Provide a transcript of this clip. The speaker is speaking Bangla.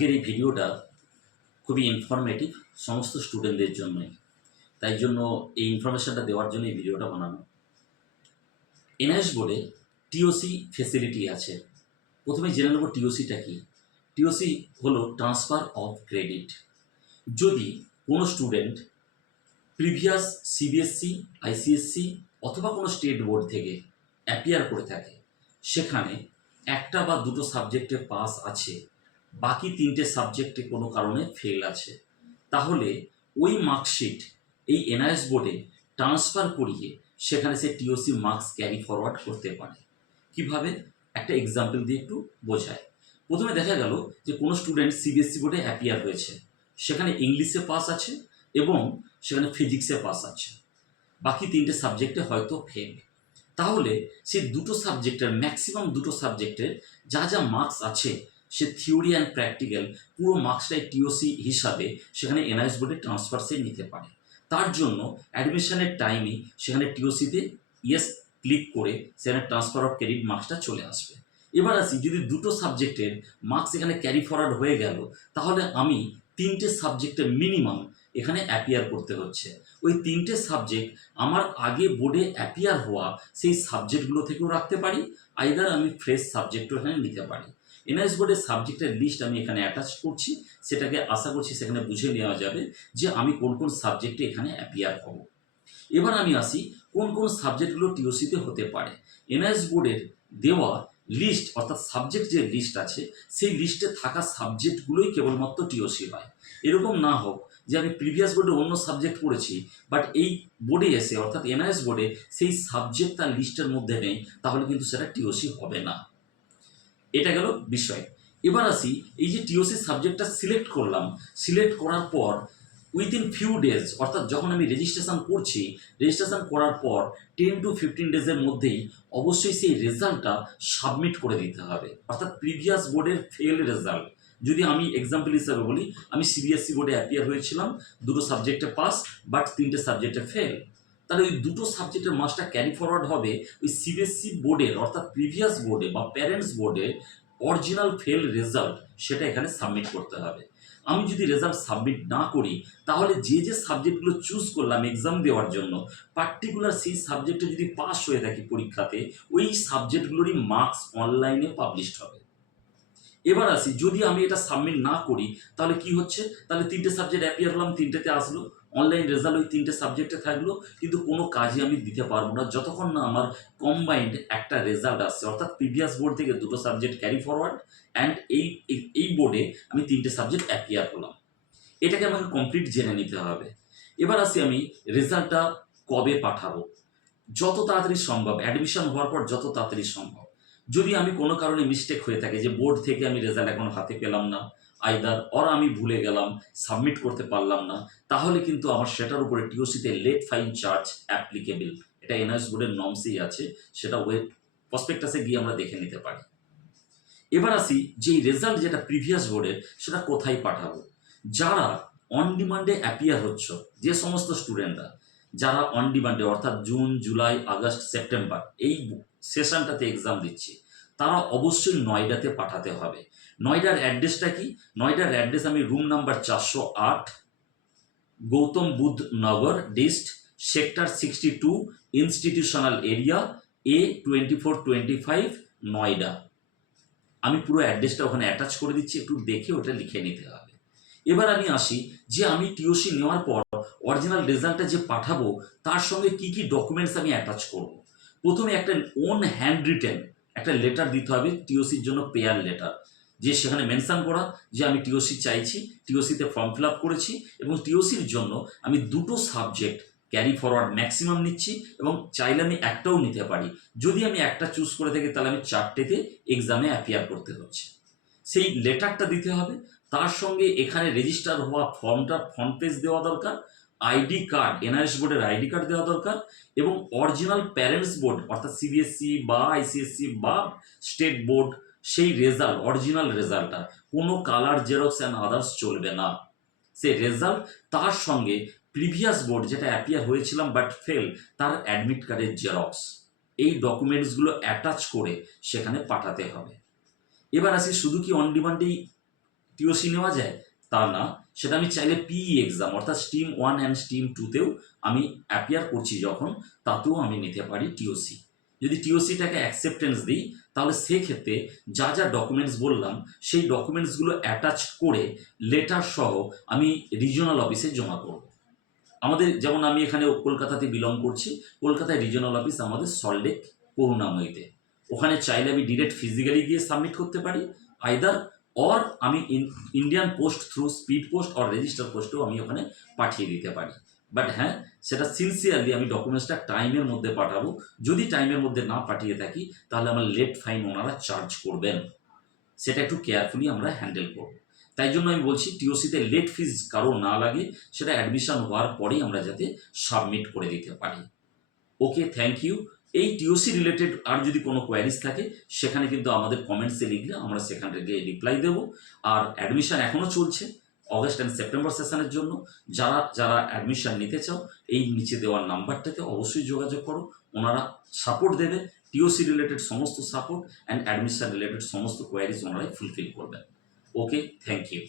আজকের এই ভিডিওটা খুবই ইনফরমেটিভ সমস্ত স্টুডেন্টদের জন্যই, তাই জন্য এই ইনফরমেশনটা দেওয়ার জন্য এই ভিডিওটা বানানো। এনআইএস বোর্ডে টিওসি ফেসিলিটি আছে। প্রথমে জেনে নেব টিওসিটা কি। টিওসি হলো ট্রান্সফার অফ ক্রেডিট। যদি কোনো স্টুডেন্ট প্রিভিয়াস সিবিএসসি, আইসিএসসি অথবা কোনো স্টেট বোর্ড থেকে অ্যাপিয়ার করে থাকে, সেখানে একটা বা দুটো সাবজেক্টে পাস আছে, বাকি তিনটে সাবজেক্টে কোনো কারণে ফেল আছে, তাহলে ওই মার্কশিট এই এনআইএস বোর্ডে ট্রান্সফার করিয়ে সেখানে সে টিওসি মার্কস ক্যারি ফরওয়ার্ড করতে পারে। কিভাবে? একটা এক্সাম্পল দিয়ে একটু বোঝায়। প্রথমে দেখা গেল যে কোনো স্টুডেন্ট সিবিএসসি বোর্ডে অ্যাপিয়ার হয়েছে, সেখানে ইংলিশে পাস আছে এবং সেখানে ফিজিক্সে পাস আছে, বাকি তিনটে সাবজেক্টে হয়তো ফেল। তাহলে সে দুটো সাবজেক্টের ম্যাক্সিমাম দুটো সাবজেক্টের যা যা মার্কস আছে, সে থিওরি অ্যান্ড প্র্যাকটিক্যাল পুরো মার্কসটাই টিওসি হিসাবে সেখানে এনআইএস বোর্ডে ট্রান্সফার সে নিতে পারে। তার জন্য অ্যাডমিশনের টাইমে সেখানে টিওসিতে ইয়েস ক্লিক করে সেখানে ট্রান্সফার অফ ক্রেডিট মার্কসটা চলে আসবে। এবার আসি, যদি দুটো সাবজেক্টের মার্কস এখানে ক্যারি ফরওয়ার্ড হয়ে গেল, তাহলে আমি তিনটে সাবজেক্টের মিনিমাম এখানে অ্যাপিয়ার করতে হচ্ছে। ওই তিনটে সাবজেক্ট আমার আগে বোর্ডে অ্যাপিয়ার হওয়া সেই সাবজেক্টগুলো থেকেও রাখতে পারি, আইদার আমি ফ্রেশ সাবজেক্টও এখানে নিতে পারি। এনআইএস বোর্ডের সাবজেক্টের লিস্ট আমি এখানে অ্যাটাচ করছি, সেটাকে আশা করছি সেখানে বুঝে নেওয়া যাবে যে আমি কোন কোন সাবজেক্টে এখানে অ্যাপিয়ার হব। এবার আমি আসি কোন কোন সাবজেক্টগুলো টিওসিতে হতে পারে। এনআইএস বোর্ডের দেওয়া লিস্ট অর্থাৎ সাবজেক্ট যে লিস্ট আছে, সেই লিস্টে থাকা সাবজেক্টগুলোই কেবলমাত্র টিওসি হয়। এরকম না হোক যে আমি প্রিভিয়াস বোর্ডে অন্য সাবজেক্ট পড়েছি, বাট এই বোর্ডে এসে অর্থাৎ এনআইএস বোর্ডে সেই সাবজেক্ট তার লিস্টের মধ্যে নেই, তাহলে কিন্তু সেটা টিওসি হবে না। এটা গেল বিষয়। এবার আসি, এই যে টিওসি সাবজেক্টটা সিলেক্ট করলাম, সিলেক্ট করার পর উইদিন ফিউ ডেজ অর্থাৎ যখন আমি রেজিস্ট্রেশন করছি, রেজিস্ট্রেশন করার পর 10 to 15 ডেজের মধ্যেই অবশ্যই সেই রেজাল্টটা সাবমিট করে দিতে হবে। অর্থাৎ প্রিভিয়াস বোর্ডের ফেল রেজাল্ট, যদি আমি এক্সাম্পল হিসাবে বলি, আমি সিবিএসসি বোর্ডে অ্যাপিয়ার হয়েছিলাম, দুটো সাবজেক্টে পাস বাট তিনটে সাবজেক্টে ফেল, তাহলে ওই দুটো সাবজেক্টের মার্কসটা ক্যারি ফরওয়ার্ড হবে ওই সিবিএসসি বোর্ডের অর্থাৎ প্রিভিয়াস বোর্ডে বা প্যারেন্টস বোর্ডে অরিজিনাল ফেল রেজাল্ট, সেটা এখানে সাবমিট করতে হবে। আমি যদি রেজাল্ট সাবমিট না করি, তাহলে যে যে সাবজেক্টগুলো চুজ করলাম এক্সাম দেওয়ার জন্য, পার্টিকুলার সেই সাবজেক্টে যদি পাস হয়ে থাকি পরীক্ষাতে, ওই সাবজেক্টগুলোরই মার্কস অনলাইনে পাবলিশড হবে। এবার আসি, যদি আমি এটা সাবমিট না করি, তাহলে কি হচ্ছে? তাহলে তিনটে সাবজেক্ট অ্যাপিয়ার হলাম, তিনটেতে আসলো, অনলাইন রেজাল্ট ওই তিনটে সাবজেক্টে থাকলো, কিন্তু কোনো কাজই আমি দিতে পারবো না যতক্ষণ না আমার কম্বাইন্ড একটা রেজাল্ট আসছে। অর্থাৎ প্রিভিয়াস বোর্ড থেকে দুটো সাবজেক্ট ক্যারি ফরওয়ার্ড অ্যান্ড এই বোর্ডে আমি তিনটে সাবজেক্ট অ্যাপিয়ার হলাম, এটাকে আমাকে কমপ্লিট জেনে নিতে হবে। এবার আসি, আমি রেজাল্টটা কবে পাঠাবো? যত তাড়াতাড়ি সম্ভব, অ্যাডমিশন হওয়ার পর যত তাড়াতাড়ি সম্ভব। যদি আমি কোনো কারণে মিস্টেক হয়ে থাকে যে বোর্ড থেকে আমি রেজাল্ট এখন হাতে পেলাম না, আইদার আমি ভুলে গেলাম, সাবমিট করতে পারলাম না, তাহলে কিন্তু আমার সেটার উপরে টিওসিতে লেট ফাইন চার্জ অ্যাপ্লিকেবল। এটা এনআইএস বোর্ডের নর্মসেই আছে, সেটা ওয়েব প্রসপেক্টাসে গিয়ে আমরা দেখে নিতে পারি। এবার আসি, যে রেজাল্ট যেটা প্রিভিয়াস বোর্ডের, সেটা কোথায় পাঠাবো? যারা অন ডিমান্ডে অ্যাপিয়ার হচ্ছে, যে সমস্ত স্টুডেন্টরা যারা অন ডিমান্ডে অর্থাৎ জুন, জুলাই, আগস্ট, সেপ্টেম্বর এই সেশনটাতে এক্সাম দিচ্ছি, তারা অবশ্যই নয়ডাতে পাঠাতে হবে। নয়ডার অ্যাড্রেসটা কি? নয়ডার অ্যাড্রেস আমি room number 408, Gautam Buddh Nagar, dist, sector 62, institutional area, A2425, Noida. আমি পুরো অ্যাড্রেসটা ওখানে অ্যাটাচ করে দিচ্ছি, একটু দেখে ওটা লিখে নিতে হবে। এবার আমি আসি, যে আমি টিওসি নেওয়ার পর অরিজিনাল রেজাল্টটা যে পাঠাবো, তার সঙ্গে কি কি ডকুমেন্টস আমি অ্যাটাচ করব। প্রথমে একটা ওন হ্যান্ড রিটেন একটা লেটার দিতে হবে টিওসির জন্য, পেয়ার লেটার, যে সেখানে মেনশন করা যে আমি টিওসি চাইছি, টিওসিতে ফর্ম ফিল আপ করেছি এবং টিওসির জন্য আমি দুটো সাবজেক্ট ক্যারি ফরওয়ার্ড ম্যাক্সিমাম নিচ্ছি এবং চাইলে আমি একটাও নিতে পারি। যদি আমি একটা চুজ করে থাকি, তাহলে আমি চারটেতে এক্সামে অ্যাপিয়ার করতে হচ্ছে। সেই লেটারটা দিতে হবে, তার সঙ্গে এখানে রেজিস্টার হওয়া ফর্মটা ফ্রন্ট পেজ দেওয়া দরকার, আইডি কার্ড, এনআইএস বোর্ডের আইডি কার্ড দেওয়া দরকার, এবং অরিজিনাল প্যারেন্টস বোর্ড অর্থাৎ সিবিএসসি বা আইসিএসসি বা স্টেট বোর্ড, সেই রেজাল্ট, অরিজিনাল রেজাল্টটা, কোনো কালার জেরক্স অ্যান্ড আদার্স চলবে না। সেই রেজাল্ট, তার সঙ্গে প্রিভিয়াস বোর্ড যেটা অ্যাপিয়ার হয়েছিলাম বাট ফেল, তার অ্যাডমিট কার্ডের জেরক্স, এই ডকুমেন্টসগুলো অ্যাটাচ করে সেখানে পাঠাতে হবে। এবার আসি, শুধু কি অন ডিমান্ডেই টিওসি নেওয়া যায় তা না, সেটা আমি চাইলে পিই এক্সাম অর্থাৎ স্ট্রিম 1 অ্যান্ড স্ট্রিম 2তেও আমি অ্যাপিয়ার করছি যখন, তাতেও আমি নিতে পারি টিওসি। যদি টিওসিটাকে অ্যাকসেপ্টেন্স দিই তাহলে সেক্ষেত্রে যা যা ডকুমেন্টস বললাম সেই ডকুমেন্টসগুলো অ্যাটাচ করে লেটার সহ আমি রিজিওনাল অফিসে জমা করব। আমাদের যেমন আমি এখানে কলকাতাতে বিলং করছি, কলকাতায় রিজিওনাল অফিস আমাদের সল্টলেক করুণাময়ীতে। ওখানে চাইলে আমি ডিরেক্ট ফিজিক্যালি গিয়ে সাবমিট করতে পারি, আইদার অর আমি Indian post through speed post or register পোস্টেও আমি ওখানে পাঠিয়ে দিতে পারি। বাট হ্যাঁ, সেটা সিনসিয়ারলি আমি ডকুমেন্টসটা টাইমের মধ্যে পাঠাবো। যদি টাইমের মধ্যে না পাঠিয়ে থাকি তাহলে আমার লেট ফাইন ওনারা চার্জ করবেন, সেটা একটু কেয়ারফুলি আমরা হ্যান্ডেল করব। তাই জন্য আমি বলছি টিওসিতে লেট ফিজ কারো না লাগে, সেটা অ্যাডমিশন হওয়ার পরেই আমরা যাতে সাবমিট করে দিতে পারি। ওকে, থ্যাংক ইউ। এই টিওসি রিলেটেড আর যদি কোনো কোয়ারিজ থাকে সেখানে কিন্তু আমাদের কমেন্টসে লিখলে আমরা সেখান থেকে রিপ্লাই দেব। আর অ্যাডমিশন এখনও চলছে অগস্ট অ্যান্ড সেপ্টেম্বর সেশনের জন্য। যারা যারা অ্যাডমিশন নিতে চাও এই নিচে দেওয়ার নাম্বারটাতে অবশ্যই যোগাযোগ করো, ওনারা সাপোর্ট দেবে। টিওসি রিলেটেড সমস্ত সাপোর্ট অ্যান্ড অ্যাডমিশন রিলেটেড সমস্ত কোয়ারিজ ওনারাই ফুলফিল করবেন। ওকে, থ্যাংক ইউ।